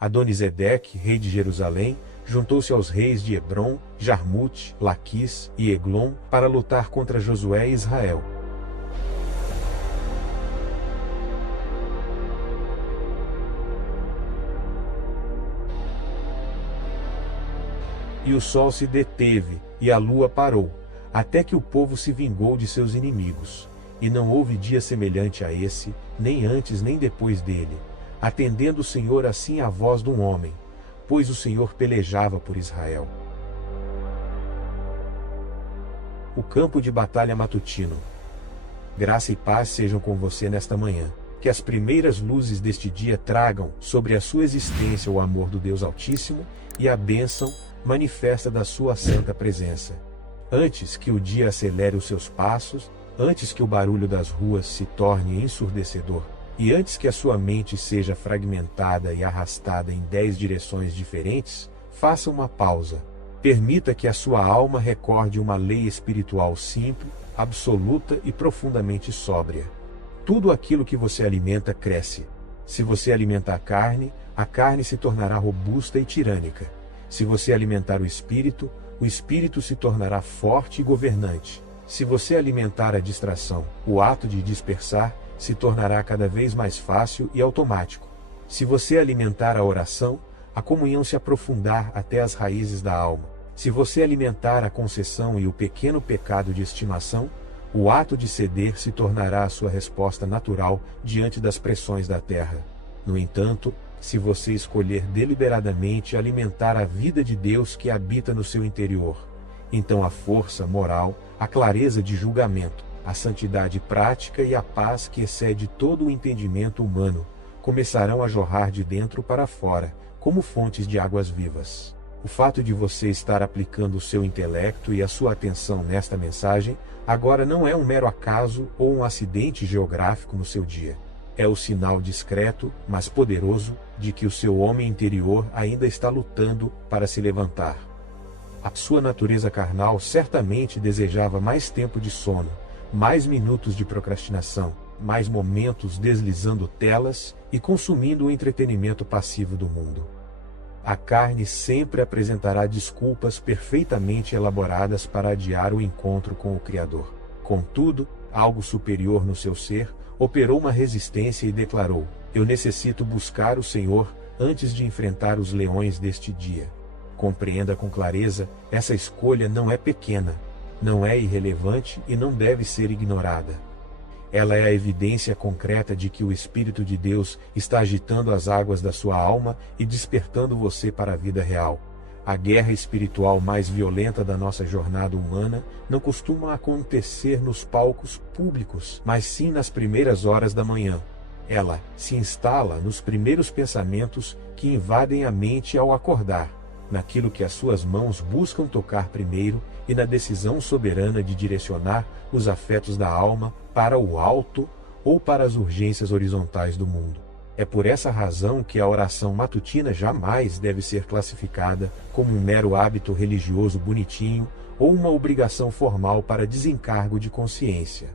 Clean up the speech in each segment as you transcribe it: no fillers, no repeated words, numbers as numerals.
Adonisedeque, rei de Jerusalém, juntou-se aos reis de Hebrom, Jarmute, Laquis e Eglon para lutar contra Josué e Israel. E o sol se deteve, e a lua parou, até que o povo se vingou de seus inimigos. E não houve dia semelhante a esse, nem antes nem depois dele, atendendo o Senhor assim à voz de um homem, pois o Senhor pelejava por Israel. O campo de batalha matutino. Graça e paz sejam com você nesta manhã. Que as primeiras luzes deste dia tragam sobre a sua existência o amor do Deus Altíssimo e a bênção manifesta da sua santa presença. Antes que o dia acelere os seus passos, antes que o barulho das ruas se torne ensurdecedor, e antes que a sua mente seja fragmentada e arrastada em 10 direções diferentes, faça uma pausa. Permita que a sua alma recorde uma lei espiritual simples, absoluta e profundamente sóbria. Tudo aquilo que você alimenta cresce. Se você alimentar a carne se tornará robusta e tirânica. Se você alimentar o espírito se tornará forte e governante. Se você alimentar a distração, o ato de dispersar se tornará cada vez mais fácil e automático. Se você alimentar a oração, a comunhão se aprofundar até as raízes da alma. Se você alimentar a concessão e o pequeno pecado de estimação, o ato de ceder se tornará a sua resposta natural diante das pressões da terra. No entanto, se você escolher deliberadamente alimentar a vida de Deus que habita no seu interior, então a força moral, a clareza de julgamento, a santidade prática e a paz que excede todo o entendimento humano começarão a jorrar de dentro para fora, como fontes de águas vivas. O fato de você estar aplicando o seu intelecto e a sua atenção nesta mensagem agora não é um mero acaso ou um acidente geográfico no seu dia. É o sinal discreto, mas poderoso, de que o seu homem interior ainda está lutando para se levantar. A sua natureza carnal certamente desejava mais tempo de sono, mais minutos de procrastinação, mais momentos deslizando telas e consumindo o entretenimento passivo do mundo. A carne sempre apresentará desculpas perfeitamente elaboradas para adiar o encontro com o Criador. Contudo, algo superior no seu ser operou uma resistência e declarou: eu necessito buscar o Senhor antes de enfrentar os leões deste dia. Compreenda com clareza, essa escolha não é pequena, não é irrelevante e não deve ser ignorada. Ela é a evidência concreta de que o Espírito de Deus está agitando as águas da sua alma e despertando você para a vida real. A guerra espiritual mais violenta da nossa jornada humana não costuma acontecer nos palcos públicos, mas sim nas primeiras horas da manhã. Ela se instala nos primeiros pensamentos que invadem a mente ao acordar, naquilo que as suas mãos buscam tocar primeiro e na decisão soberana de direcionar os afetos da alma para o alto ou para as urgências horizontais do mundo. É por essa razão que a oração matutina jamais deve ser classificada como um mero hábito religioso bonitinho ou uma obrigação formal para desencargo de consciência.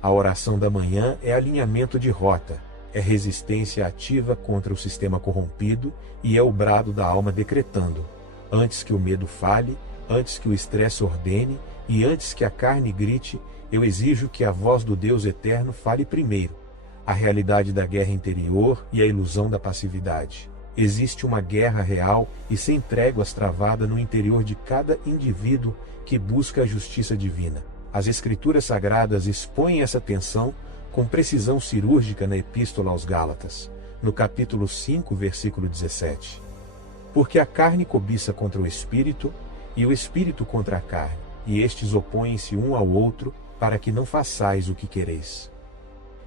A oração da manhã é alinhamento de rota, é resistência ativa contra o sistema corrompido e é o brado da alma decretando: antes que o medo fale, antes que o estresse ordene e antes que a carne grite, eu exijo que a voz do Deus eterno fale primeiro. A realidade da guerra interior e a ilusão da passividade. Existe uma guerra real e sem tréguas travada no interior de cada indivíduo que busca a justiça divina. As Escrituras Sagradas expõem essa tensão com precisão cirúrgica na Epístola aos Gálatas, no capítulo 5, versículo 17. Porque a carne cobiça contra o Espírito, e o Espírito contra a carne, e estes opõem-se um ao outro, para que não façais o que quereis.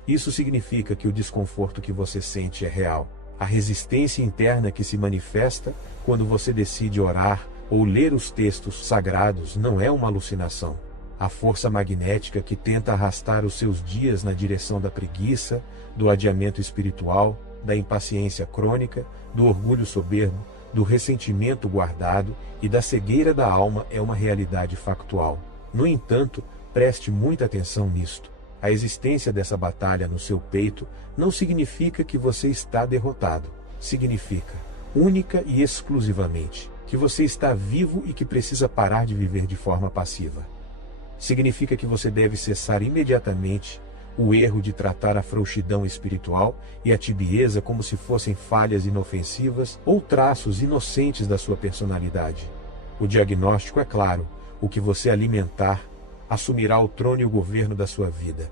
Isso significa que o desconforto que você sente é real. A resistência interna que se manifesta quando você decide orar ou ler os textos sagrados não é uma alucinação. A força magnética que tenta arrastar os seus dias na direção da preguiça, do adiamento espiritual, da impaciência crônica, do orgulho soberbo, do ressentimento guardado e da cegueira da alma é uma realidade factual. No entanto, preste muita atenção nisto. A existência dessa batalha no seu peito não significa que você está derrotado. Significa: única e exclusivamente, que você está vivo e que precisa parar de viver de forma passiva. Significa que você deve cessar imediatamente o erro de tratar a frouxidão espiritual e a tibieza como se fossem falhas inofensivas ou traços inocentes da sua personalidade. O diagnóstico é claro: o que você alimentar assumirá o trono e o governo da sua vida.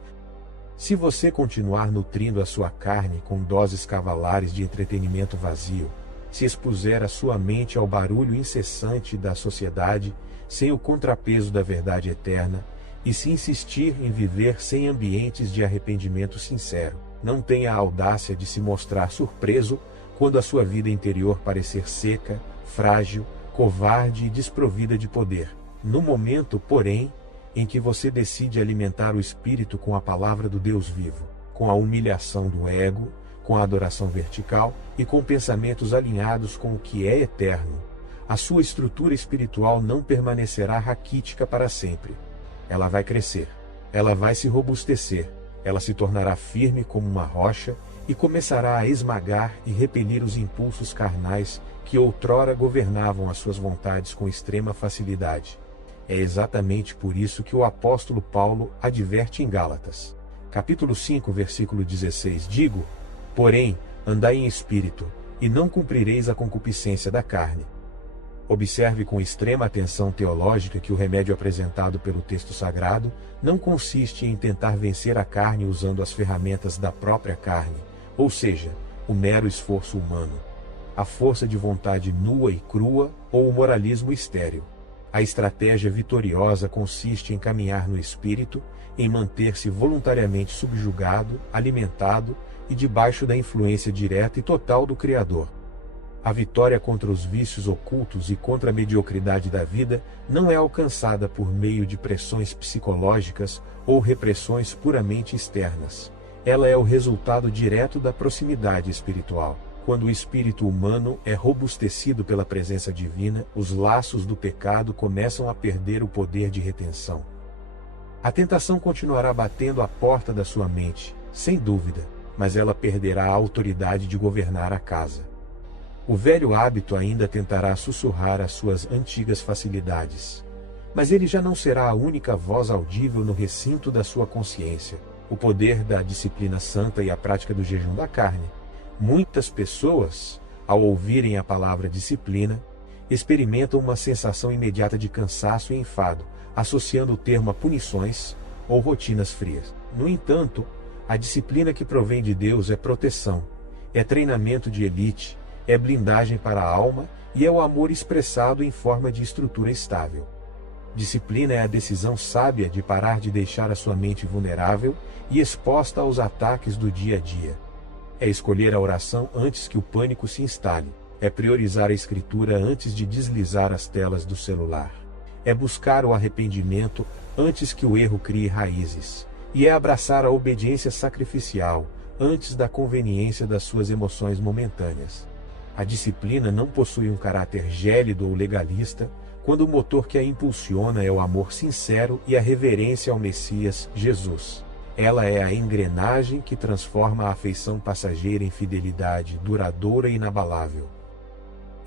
Se você continuar nutrindo a sua carne com doses cavalares de entretenimento vazio, se expuser a sua mente ao barulho incessante da sociedade, sem o contrapeso da verdade eterna, e se insistir em viver sem ambientes de arrependimento sincero, não tenha a audácia de se mostrar surpreso quando a sua vida interior parecer seca, frágil, covarde e desprovida de poder. No momento, porém, em que você decide alimentar o espírito com a palavra do Deus vivo, com a humilhação do ego, com a adoração vertical e com pensamentos alinhados com o que é eterno, a sua estrutura espiritual não permanecerá raquítica para sempre. Ela vai crescer, ela vai se robustecer, ela se tornará firme como uma rocha e começará a esmagar e repelir os impulsos carnais que outrora governavam as suas vontades com extrema facilidade. É exatamente por isso que o apóstolo Paulo adverte em Gálatas, capítulo 5, versículo 16: digo, porém, andai em espírito, e não cumprireis a concupiscência da carne. Observe com extrema atenção teológica que o remédio apresentado pelo texto sagrado não consiste em tentar vencer a carne usando as ferramentas da própria carne, ou seja, o mero esforço humano, a força de vontade nua e crua ou o moralismo estéril. A estratégia vitoriosa consiste em caminhar no espírito, em manter-se voluntariamente subjugado, alimentado e debaixo da influência direta e total do Criador. A vitória contra os vícios ocultos e contra a mediocridade da vida não é alcançada por meio de pressões psicológicas ou repressões puramente externas. Ela é o resultado direto da proximidade espiritual. Quando o espírito humano é robustecido pela presença divina, os laços do pecado começam a perder o poder de retenção. A tentação continuará batendo à porta da sua mente, sem dúvida, mas ela perderá a autoridade de governar a casa. O velho hábito ainda tentará sussurrar as suas antigas facilidades, mas ele já não será a única voz audível no recinto da sua consciência. O poder da disciplina santa e a prática do jejum da carne. Muitas pessoas, ao ouvirem a palavra disciplina, experimentam uma sensação imediata de cansaço e enfado, associando o termo a punições ou rotinas frias. No entanto, a disciplina que provém de Deus é proteção, é treinamento de elite, é blindagem para a alma e é o amor expressado em forma de estrutura estável. Disciplina é a decisão sábia de parar de deixar a sua mente vulnerável e exposta aos ataques do dia a dia. É escolher a oração antes que o pânico se instale. É priorizar a escritura antes de deslizar as telas do celular. É buscar o arrependimento antes que o erro crie raízes. E é abraçar a obediência sacrificial antes da conveniência das suas emoções momentâneas. A disciplina não possui um caráter gélido ou legalista, quando o motor que a impulsiona é o amor sincero e a reverência ao Messias, Jesus. Ela é a engrenagem que transforma a afeição passageira em fidelidade duradoura e inabalável.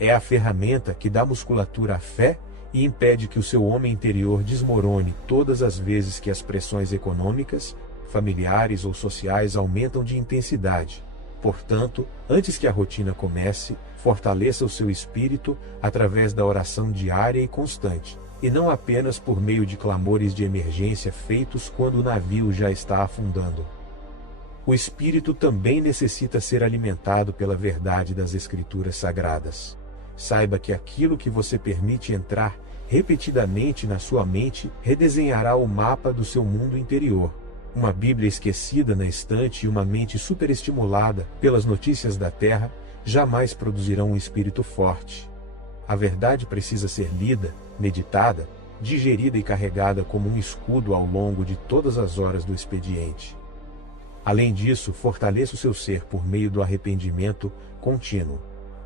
É a ferramenta que dá musculatura à fé e impede que o seu homem interior desmorone todas as vezes que as pressões econômicas, familiares ou sociais aumentam de intensidade. Portanto, antes que a rotina comece, fortaleça o seu espírito através da oração diária e constante, e não apenas por meio de clamores de emergência feitos quando o navio já está afundando. O espírito também necessita ser alimentado pela verdade das Escrituras Sagradas. Saiba que aquilo que você permite entrar repetidamente na sua mente redesenhará o mapa do seu mundo interior. Uma Bíblia esquecida na estante e uma mente superestimulada pelas notícias da terra jamais produzirão um espírito forte. A verdade precisa ser lida, meditada, digerida e carregada como um escudo ao longo de todas as horas do expediente. Além disso, fortaleça o seu ser por meio do arrependimento contínuo.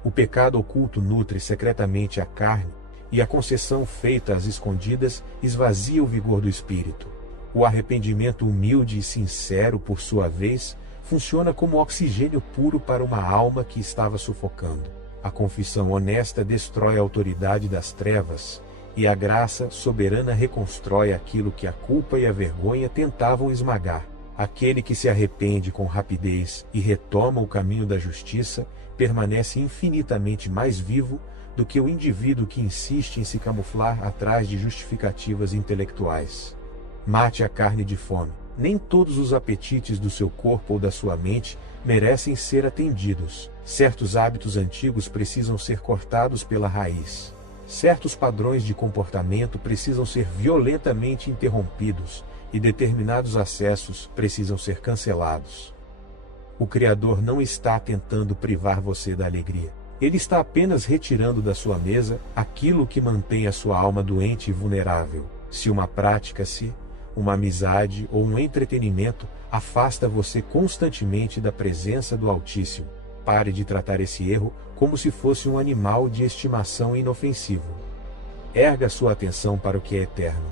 O pecado oculto nutre secretamente a carne, e a concessão feita às escondidas esvazia o vigor do espírito. O arrependimento humilde e sincero, por sua vez, funciona como oxigênio puro para uma alma que estava sufocando. A confissão honesta destrói a autoridade das trevas, e a graça soberana reconstrói aquilo que a culpa e a vergonha tentavam esmagar. Aquele que se arrepende com rapidez e retoma o caminho da justiça permanece infinitamente mais vivo do que o indivíduo que insiste em se camuflar atrás de justificativas intelectuais. Mate a carne de fome. Nem todos os apetites do seu corpo ou da sua mente merecem ser atendidos. Certos hábitos antigos precisam ser cortados pela raiz. Certos padrões de comportamento precisam ser violentamente interrompidos e determinados acessos precisam ser cancelados. O Criador não está tentando privar você da alegria. Ele está apenas retirando da sua mesa aquilo que mantém a sua alma doente e vulnerável. Se uma prática, uma amizade ou um entretenimento afasta você constantemente da presença do Altíssimo, pare de tratar esse erro como se fosse um animal de estimação inofensivo. Erga sua atenção para o que é eterno,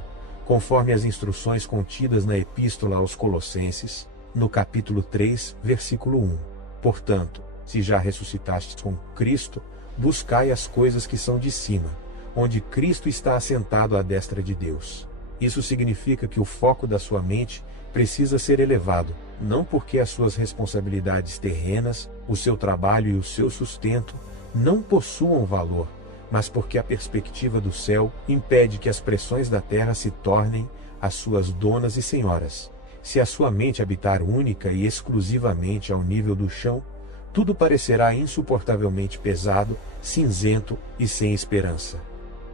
conforme as instruções contidas na Epístola aos Colossenses, no capítulo 3, versículo 1. Portanto, se já ressuscitastes com Cristo, buscai as coisas que são de cima, onde Cristo está assentado à destra de Deus. Isso significa que o foco da sua mente precisa ser elevado, não porque as suas responsabilidades terrenas, o seu trabalho e o seu sustento não possuam valor, mas porque a perspectiva do céu impede que as pressões da terra se tornem as suas donas e senhoras. Se a sua mente habitar única e exclusivamente ao nível do chão, tudo parecerá insuportavelmente pesado, cinzento e sem esperança.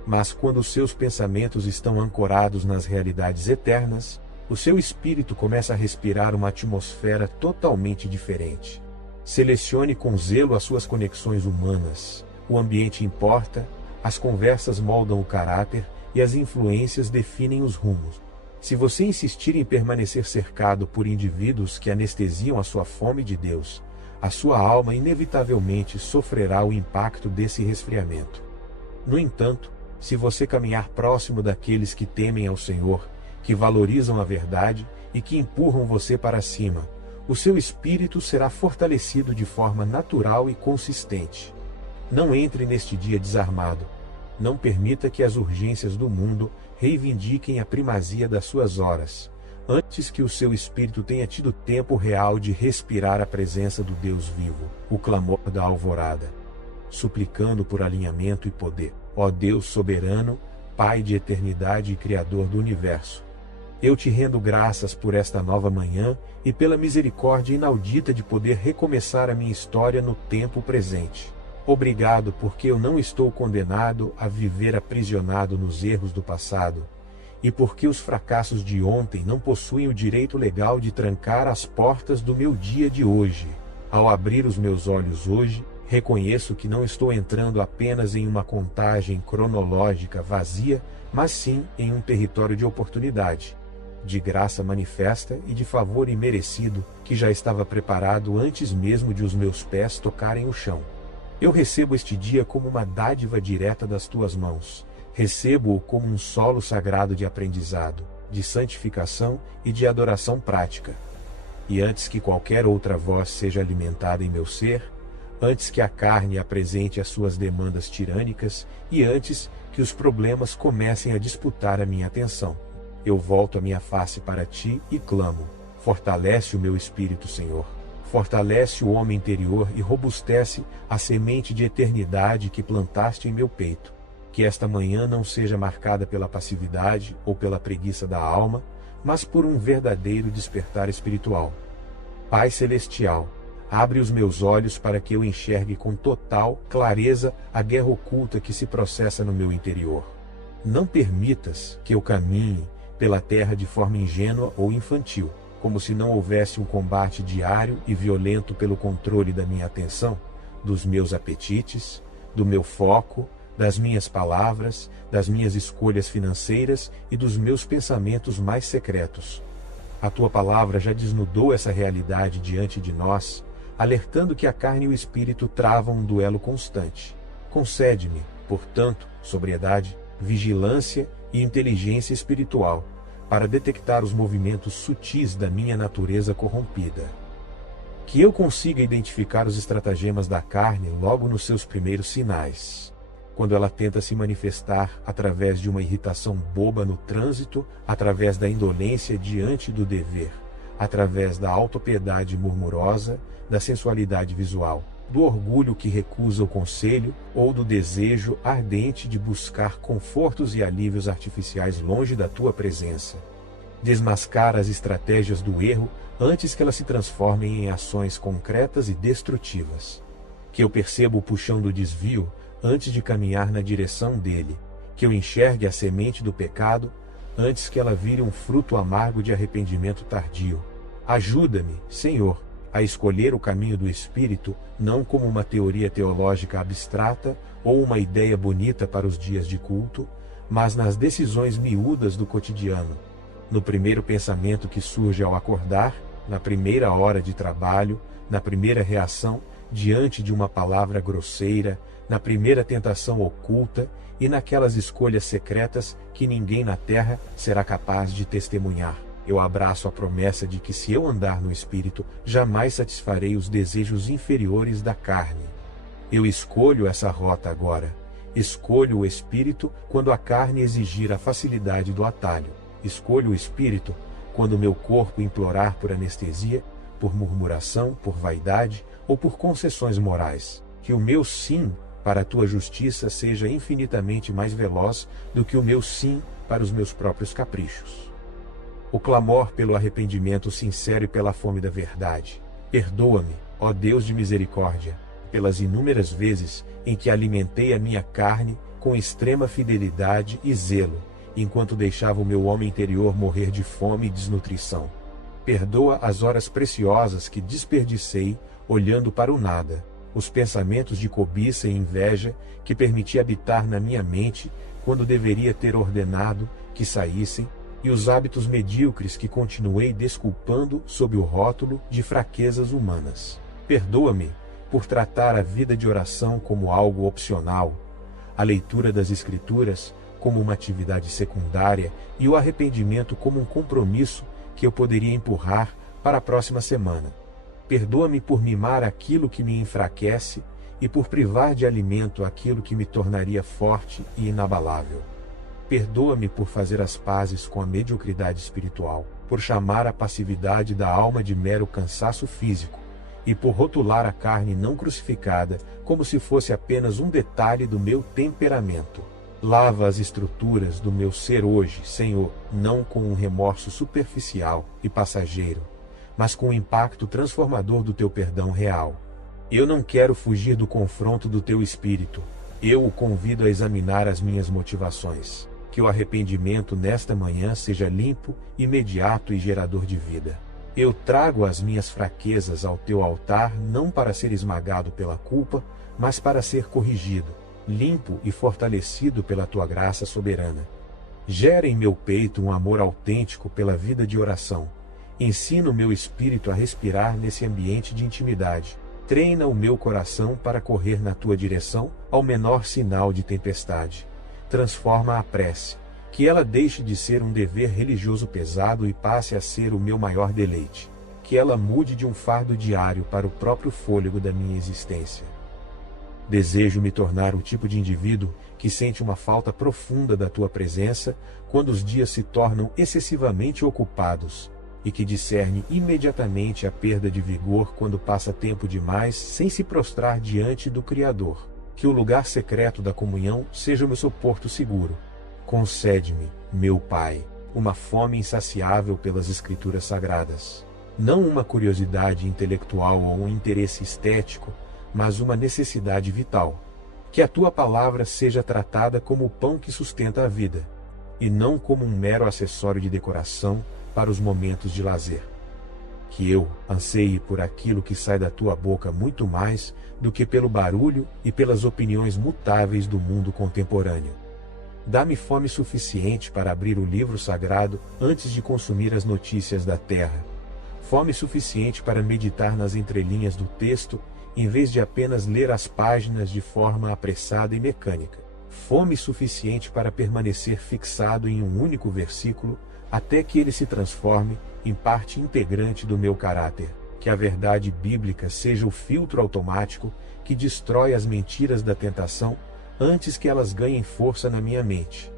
Mas quando os seus pensamentos estão ancorados nas realidades eternas, o seu espírito começa a respirar uma atmosfera totalmente diferente. Selecione com zelo as suas conexões humanas. O ambiente importa, as conversas moldam o caráter e as influências definem os rumos. Se você insistir em permanecer cercado por indivíduos que anestesiam a sua fome de Deus, a sua alma inevitavelmente sofrerá o impacto desse resfriamento. No entanto, se você caminhar próximo daqueles que temem ao Senhor, que valorizam a verdade e que empurram você para cima, o seu espírito será fortalecido de forma natural e consistente. Não entre neste dia desarmado. Não permita que as urgências do mundo reivindiquem a primazia das suas horas, antes que o seu espírito tenha tido tempo real de respirar a presença do Deus vivo, o clamor da alvorada, suplicando por alinhamento e poder. Ó Deus soberano, Pai de eternidade e Criador do universo, eu te rendo graças por esta nova manhã e pela misericórdia inaudita de poder recomeçar a minha história no tempo presente. Obrigado porque eu não estou condenado a viver aprisionado nos erros do passado, e porque os fracassos de ontem não possuem o direito legal de trancar as portas do meu dia de hoje. Ao abrir os meus olhos hoje, reconheço que não estou entrando apenas em uma contagem cronológica vazia, mas sim em um território de oportunidade, de graça manifesta e de favor imerecido que já estava preparado antes mesmo de os meus pés tocarem o chão. Eu recebo este dia como uma dádiva direta das tuas mãos. Recebo-o como um solo sagrado de aprendizado, de santificação e de adoração prática. E antes que qualquer outra voz seja alimentada em meu ser, antes que a carne apresente as suas demandas tirânicas e antes que os problemas comecem a disputar a minha atenção, eu volto a minha face para ti e clamo: fortalece o meu espírito, Senhor. Fortalece o homem interior e robustece a semente de eternidade que plantaste em meu peito. Que esta manhã não seja marcada pela passividade ou pela preguiça da alma, mas por um verdadeiro despertar espiritual. Pai Celestial, abre os meus olhos para que eu enxergue com total clareza a guerra oculta que se processa no meu interior. Não permitas que eu caminhe pela terra de forma ingênua ou infantil, como se não houvesse um combate diário e violento pelo controle da minha atenção, dos meus apetites, do meu foco, das minhas palavras, das minhas escolhas financeiras e dos meus pensamentos mais secretos. A tua palavra já desnudou essa realidade diante de nós, alertando que a carne e o espírito travam um duelo constante. Concede-me, portanto, sobriedade, vigilância e inteligência espiritual, para detectar os movimentos sutis da minha natureza corrompida. Que eu consiga identificar os estratagemas da carne logo nos seus primeiros sinais. Quando ela tenta se manifestar através de uma irritação boba no trânsito, através da indolência diante do dever, através da autopiedade murmurosa, da sensualidade visual, do orgulho que recusa o conselho ou do desejo ardente de buscar confortos e alívios artificiais longe da tua presença. Desmascara as estratégias do erro antes que elas se transformem em ações concretas e destrutivas. Que eu perceba o puxão do desvio antes de caminhar na direção dele. Que eu enxergue a semente do pecado antes que ela vire um fruto amargo de arrependimento tardio. Ajuda-me, Senhor, a escolher o caminho do Espírito não como uma teoria teológica abstrata ou uma ideia bonita para os dias de culto, mas nas decisões miúdas do cotidiano. No primeiro pensamento que surge ao acordar, na primeira hora de trabalho, na primeira reação diante de uma palavra grosseira, na primeira tentação oculta e naquelas escolhas secretas que ninguém na terra será capaz de testemunhar. Eu abraço a promessa de que se eu andar no Espírito, jamais satisfarei os desejos inferiores da carne. Eu escolho essa rota agora. Escolho o Espírito quando a carne exigir a facilidade do atalho. Escolho o Espírito quando meu corpo implorar por anestesia, por murmuração, por vaidade ou por concessões morais. Que o meu sim para a tua justiça seja infinitamente mais veloz do que o meu sim para os meus próprios caprichos. O clamor pelo arrependimento sincero e pela fome da verdade. Perdoa-me, ó Deus de misericórdia, pelas inúmeras vezes em que alimentei a minha carne com extrema fidelidade e zelo, enquanto deixava o meu homem interior morrer de fome e desnutrição. Perdoa as horas preciosas que desperdicei olhando para o nada, os pensamentos de cobiça e inveja que permiti habitar na minha mente quando deveria ter ordenado que saíssem, e os hábitos medíocres que continuei desculpando sob o rótulo de fraquezas humanas. Perdoa-me por tratar a vida de oração como algo opcional, a leitura das Escrituras como uma atividade secundária e o arrependimento como um compromisso que eu poderia empurrar para a próxima semana. Perdoa-me por mimar aquilo que me enfraquece e por privar de alimento aquilo que me tornaria forte e inabalável. Perdoa-me por fazer as pazes com a mediocridade espiritual, por chamar a passividade da alma de mero cansaço físico e por rotular a carne não crucificada como se fosse apenas um detalhe do meu temperamento. Lava as estruturas do meu ser hoje, Senhor, não com um remorso superficial e passageiro, mas com o impacto transformador do teu perdão real. Eu não quero fugir do confronto do teu Espírito. Eu o convido a examinar as minhas motivações. Que o arrependimento nesta manhã seja limpo, imediato e gerador de vida. Eu trago as minhas fraquezas ao teu altar não para ser esmagado pela culpa, mas para ser corrigido, limpo e fortalecido pela tua graça soberana. Gera em meu peito um amor autêntico pela vida de oração. Ensina o meu espírito a respirar nesse ambiente de intimidade. Treina o meu coração para correr na tua direção ao menor sinal de tempestade. Transforma a prece, que ela deixe de ser um dever religioso pesado e passe a ser o meu maior deleite. Que ela mude de um fardo diário para o próprio fôlego da minha existência. Desejo me tornar o tipo de indivíduo que sente uma falta profunda da tua presença quando os dias se tornam excessivamente ocupados, e que discerne imediatamente a perda de vigor quando passa tempo demais sem se prostrar diante do Criador. Que o lugar secreto da comunhão seja o meu suporto seguro. Concede-me, meu Pai, uma fome insaciável pelas Escrituras Sagradas. Não uma curiosidade intelectual ou um interesse estético, mas uma necessidade vital. Que a tua palavra seja tratada como o pão que sustenta a vida, e não como um mero acessório de decoração para os momentos de lazer. Que eu anseie por aquilo que sai da tua boca muito mais do que pelo barulho e pelas opiniões mutáveis do mundo contemporâneo. Dá-me fome suficiente para abrir o livro sagrado antes de consumir as notícias da terra. Fome suficiente para meditar nas entrelinhas do texto, em vez de apenas ler as páginas de forma apressada e mecânica. Fome suficiente para permanecer fixado em um único versículo, até que ele se transforme em parte integrante do meu caráter. Que a verdade bíblica seja o filtro automático que destrói as mentiras da tentação antes que elas ganhem força na minha mente.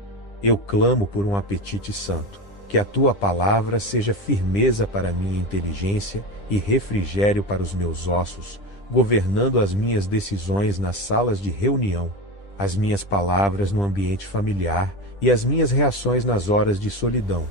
Eu clamo por um apetite santo. Que a tua palavra seja firmeza para a minha inteligência e refrigério para os meus ossos, governando as minhas decisões nas salas de reunião, as minhas palavras no ambiente familiar e as minhas reações nas horas de solidão.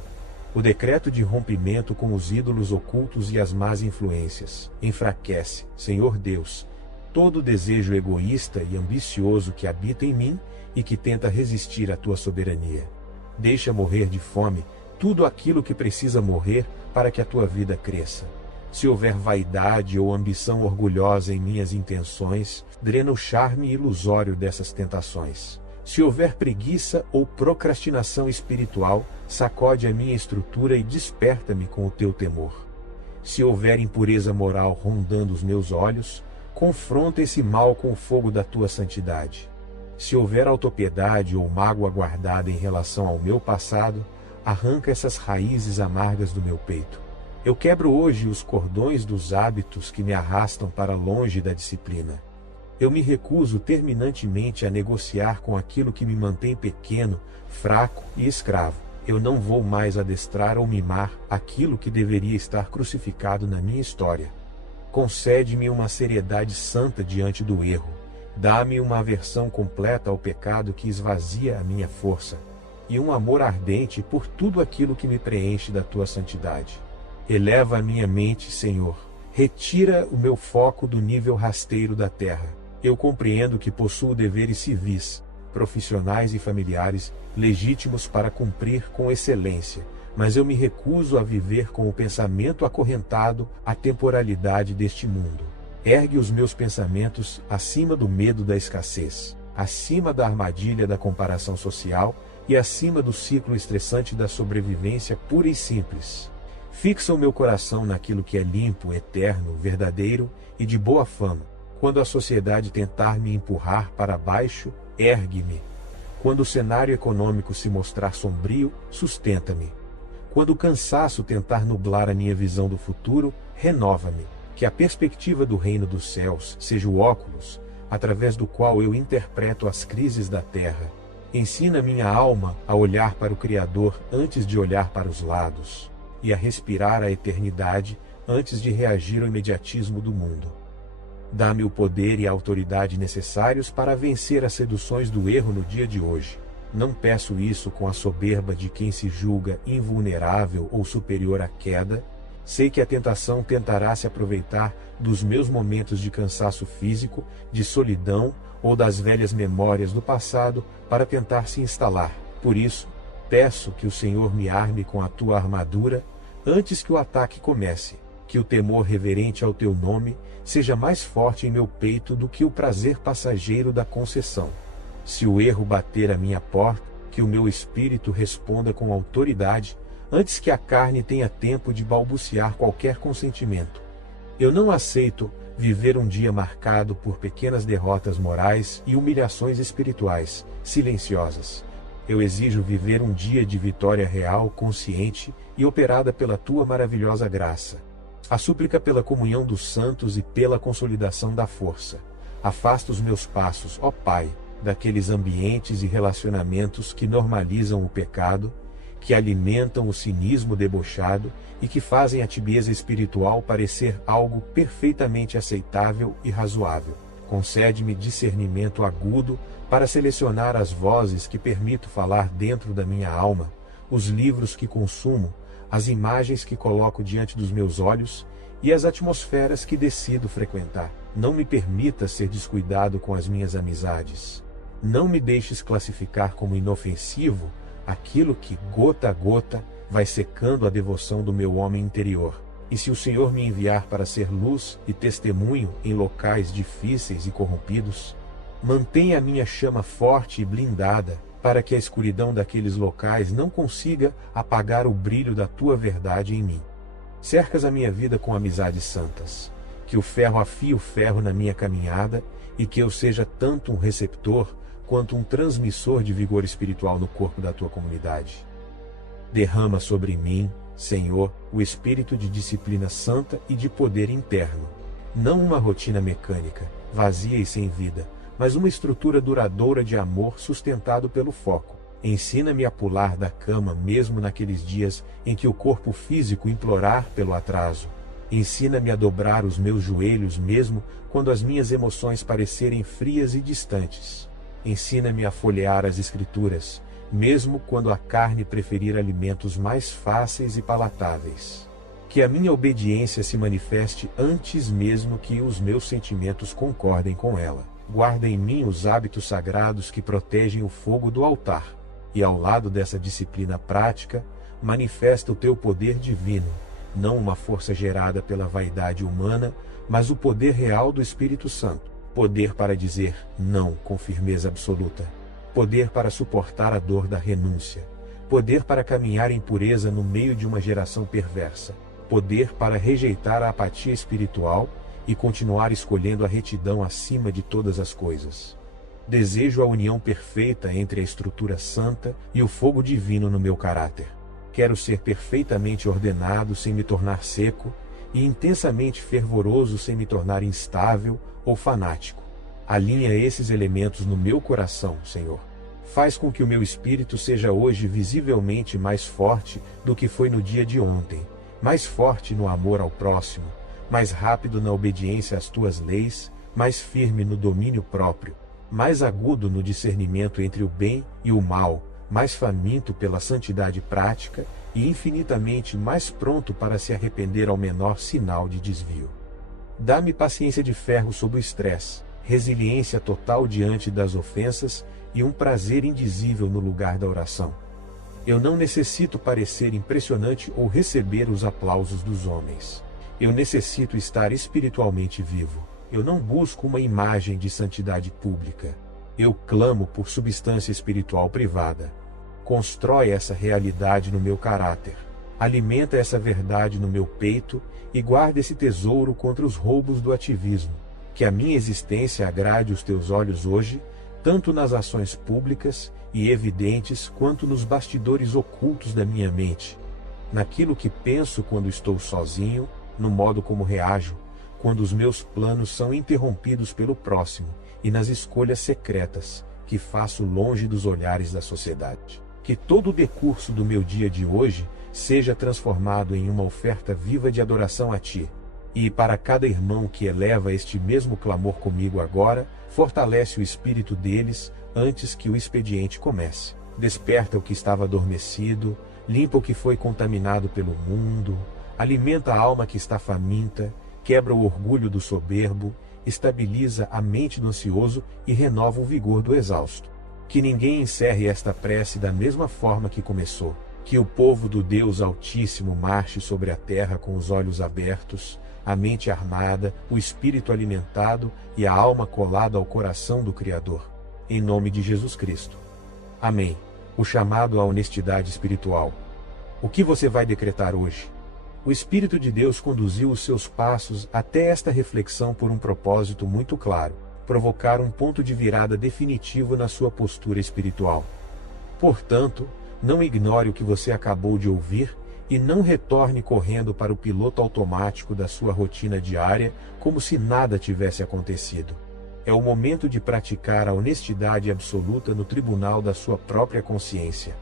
O decreto de rompimento com os ídolos ocultos e as más influências enfraquece, Senhor Deus, todo desejo egoísta e ambicioso que habita em mim e que tenta resistir à tua soberania. Deixa morrer de fome tudo aquilo que precisa morrer para que a tua vida cresça. Se houver vaidade ou ambição orgulhosa em minhas intenções, drena o charme ilusório dessas tentações. Se houver preguiça ou procrastinação espiritual, sacode a minha estrutura e desperta-me com o teu temor. Se houver impureza moral rondando os meus olhos, confronta esse mal com o fogo da tua santidade. Se houver autopiedade ou mágoa guardada em relação ao meu passado, arranca essas raízes amargas do meu peito. Eu quebro hoje os cordões dos hábitos que me arrastam para longe da disciplina. Eu me recuso terminantemente a negociar com aquilo que me mantém pequeno, fraco e escravo. Eu não vou mais adestrar ou mimar aquilo que deveria estar crucificado na minha história. Concede-me uma seriedade santa diante do erro. Dá-me uma aversão completa ao pecado que esvazia a minha força, e um amor ardente por tudo aquilo que me preenche da tua santidade. Eleva a minha mente, Senhor. Retira o meu foco do nível rasteiro da terra. Eu compreendo que possuo deveres civis, profissionais e familiares legítimos para cumprir com excelência, mas eu me recuso a viver com o pensamento acorrentado à temporalidade deste mundo. Ergue os meus pensamentos acima do medo da escassez, acima da armadilha da comparação social e acima do ciclo estressante da sobrevivência pura e simples. Fixa o meu coração naquilo que é limpo, eterno, verdadeiro e de boa fama. Quando a sociedade tentar me empurrar para baixo, ergue-me. Quando o cenário econômico se mostrar sombrio, sustenta-me. Quando o cansaço tentar nublar a minha visão do futuro, renova-me. Que a perspectiva do reino dos céus seja o óculos, através do qual eu interpreto as crises da terra. Ensina minha alma a olhar para o Criador antes de olhar para os lados, e a respirar a eternidade antes de reagir ao imediatismo do mundo. Dá-me o poder e a autoridade necessários para vencer as seduções do erro no dia de hoje. Não peço isso com a soberba de quem se julga invulnerável ou superior à queda. Sei que a tentação tentará se aproveitar dos meus momentos de cansaço físico, de solidão ou das velhas memórias do passado para tentar se instalar. Por isso, peço que o Senhor me arme com a tua armadura antes que o ataque comece. Que o temor reverente ao teu nome seja mais forte em meu peito do que o prazer passageiro da concessão. Se o erro bater à minha porta, que o meu espírito responda com autoridade, antes que a carne tenha tempo de balbuciar qualquer consentimento. Eu não aceito viver um dia marcado por pequenas derrotas morais e humilhações espirituais, silenciosas. Eu exijo viver um dia de vitória real, consciente e operada pela tua maravilhosa graça. A súplica pela comunhão dos santos e pela consolidação da força. Afasta os meus passos, ó Pai, daqueles ambientes e relacionamentos que normalizam o pecado, que alimentam o cinismo debochado e que fazem a tibieza espiritual parecer algo perfeitamente aceitável e razoável. Concede-me discernimento agudo para selecionar as vozes que permito falar dentro da minha alma, os livros que consumo, as imagens que coloco diante dos meus olhos e as atmosferas que decido frequentar. Não me permita ser descuidado com as minhas amizades. Não me deixes classificar como inofensivo aquilo que, gota a gota, vai secando a devoção do meu homem interior. E se o Senhor me enviar para ser luz e testemunho em locais difíceis e corrompidos, mantenha a minha chama forte e blindada, para que a escuridão daqueles locais não consiga apagar o brilho da tua verdade em mim. Cercas a minha vida com amizades santas, que o ferro afie o ferro na minha caminhada e que eu seja tanto um receptor quanto um transmissor de vigor espiritual no corpo da tua comunidade. Derrama sobre mim, Senhor, o espírito de disciplina santa e de poder interno. Não uma rotina mecânica, vazia e sem vida, mas uma estrutura duradoura de amor sustentado pelo foco. Ensina-me a pular da cama mesmo naqueles dias em que o corpo físico implorar pelo atraso. Ensina-me a dobrar os meus joelhos mesmo quando as minhas emoções parecerem frias e distantes. Ensina-me a folhear as Escrituras, mesmo quando a carne preferir alimentos mais fáceis e palatáveis. Que a minha obediência se manifeste antes mesmo que os meus sentimentos concordem com ela. Guarda em mim os hábitos sagrados que protegem o fogo do altar. E ao lado dessa disciplina prática, manifesta o teu poder divino, não uma força gerada pela vaidade humana, mas o poder real do Espírito Santo. Poder para dizer não com firmeza absoluta. Poder para suportar a dor da renúncia. Poder para caminhar em pureza no meio de uma geração perversa. Poder para rejeitar a apatia espiritual e continuar escolhendo a retidão acima de todas as coisas. Desejo a união perfeita entre a estrutura santa e o fogo divino no meu caráter. Quero ser perfeitamente ordenado sem me tornar seco e intensamente fervoroso sem me tornar instável ou fanático. Alinha esses elementos no meu coração, Senhor. Faz com que o meu espírito seja hoje visivelmente mais forte do que foi no dia de ontem, mais forte no amor ao próximo, mais rápido na obediência às tuas leis, mais firme no domínio próprio, mais agudo no discernimento entre o bem e o mal, mais faminto pela santidade prática e infinitamente mais pronto para se arrepender ao menor sinal de desvio. Dá-me paciência de ferro sob o estresse, resiliência total diante das ofensas e um prazer indizível no lugar da oração. Eu não necessito parecer impressionante ou receber os aplausos dos homens. Eu necessito estar espiritualmente vivo. Eu não busco uma imagem de santidade pública. Eu clamo por substância espiritual privada. Constrói essa realidade no meu caráter. Alimenta essa verdade no meu peito e guarda esse tesouro contra os roubos do ativismo. Que a minha existência agrade os teus olhos hoje, tanto nas ações públicas e evidentes quanto nos bastidores ocultos da minha mente. Naquilo que penso quando estou sozinho, no modo como reajo, quando os meus planos são interrompidos pelo próximo, e nas escolhas secretas que faço longe dos olhares da sociedade. Que todo o decurso do meu dia de hoje seja transformado em uma oferta viva de adoração a Ti. E para cada irmão que eleva este mesmo clamor comigo agora, fortalece o espírito deles antes que o expediente comece. Desperta o que estava adormecido, limpa o que foi contaminado pelo mundo, alimenta a alma que está faminta, quebra o orgulho do soberbo, estabiliza a mente do ansioso e renova o vigor do exausto. Que ninguém encerre esta prece da mesma forma que começou. Que o povo do Deus Altíssimo marche sobre a terra com os olhos abertos, a mente armada, o espírito alimentado e a alma colada ao coração do Criador. Em nome de Jesus Cristo. Amém. O chamado à honestidade espiritual. O que você vai decretar hoje? O Espírito de Deus conduziu os seus passos até esta reflexão por um propósito muito claro: provocar um ponto de virada definitivo na sua postura espiritual. Portanto, não ignore o que você acabou de ouvir e não retorne correndo para o piloto automático da sua rotina diária como se nada tivesse acontecido. É o momento de praticar a honestidade absoluta no tribunal da sua própria consciência.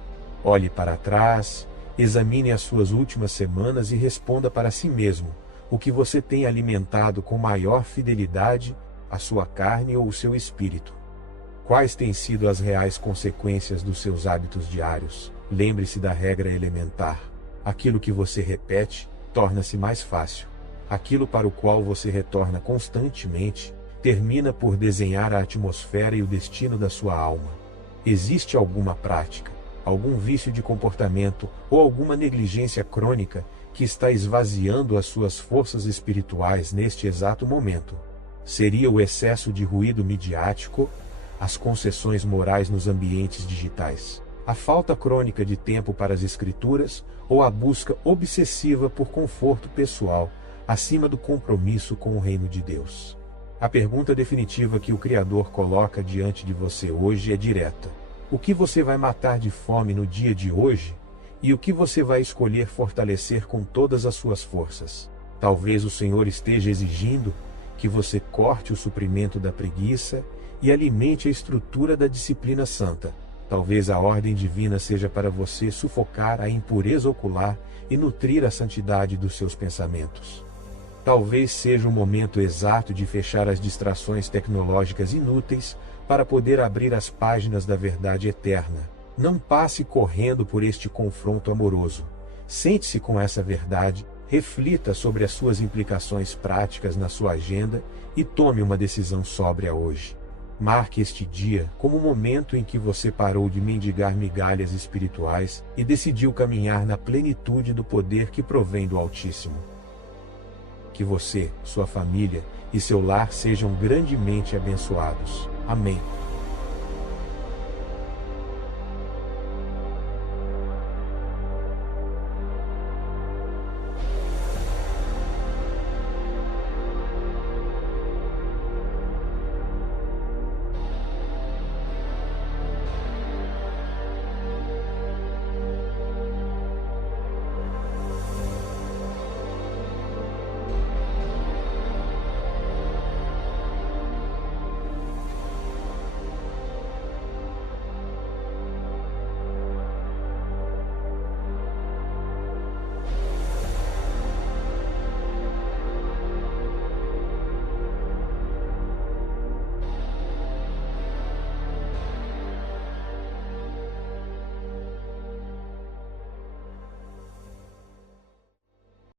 Olhe para trás, examine as suas últimas semanas e responda para si mesmo o que você tem alimentado com maior fidelidade, a sua carne ou o seu espírito. Quais têm sido as reais consequências dos seus hábitos diários? Lembre-se da regra elementar. Aquilo que você repete torna-se mais fácil. Aquilo para o qual você retorna constantemente termina por desenhar a atmosfera e o destino da sua alma. Existe alguma prática, algum vício de comportamento ou alguma negligência crônica que está esvaziando as suas forças espirituais neste exato momento? Seria o excesso de ruído midiático, as concessões morais nos ambientes digitais, a falta crônica de tempo para as escrituras ou a busca obsessiva por conforto pessoal, acima do compromisso com o reino de Deus? A pergunta definitiva que o Criador coloca diante de você hoje é direta. O que você vai matar de fome no dia de hoje? E o que você vai escolher fortalecer com todas as suas forças? Talvez o Senhor esteja exigindo que você corte o suprimento da preguiça e alimente a estrutura da disciplina santa. Talvez a ordem divina seja para você sufocar a impureza ocular e nutrir a santidade dos seus pensamentos. Talvez seja o momento exato de fechar as distrações tecnológicas inúteis para poder abrir as páginas da verdade eterna. Não passe correndo por este confronto amoroso. Sente-se com essa verdade, reflita sobre as suas implicações práticas na sua agenda e tome uma decisão sóbria hoje. Marque este dia como o momento em que você parou de mendigar migalhas espirituais e decidiu caminhar na plenitude do poder que provém do Altíssimo. Que você, sua família e seu lar sejam grandemente abençoados. Amém.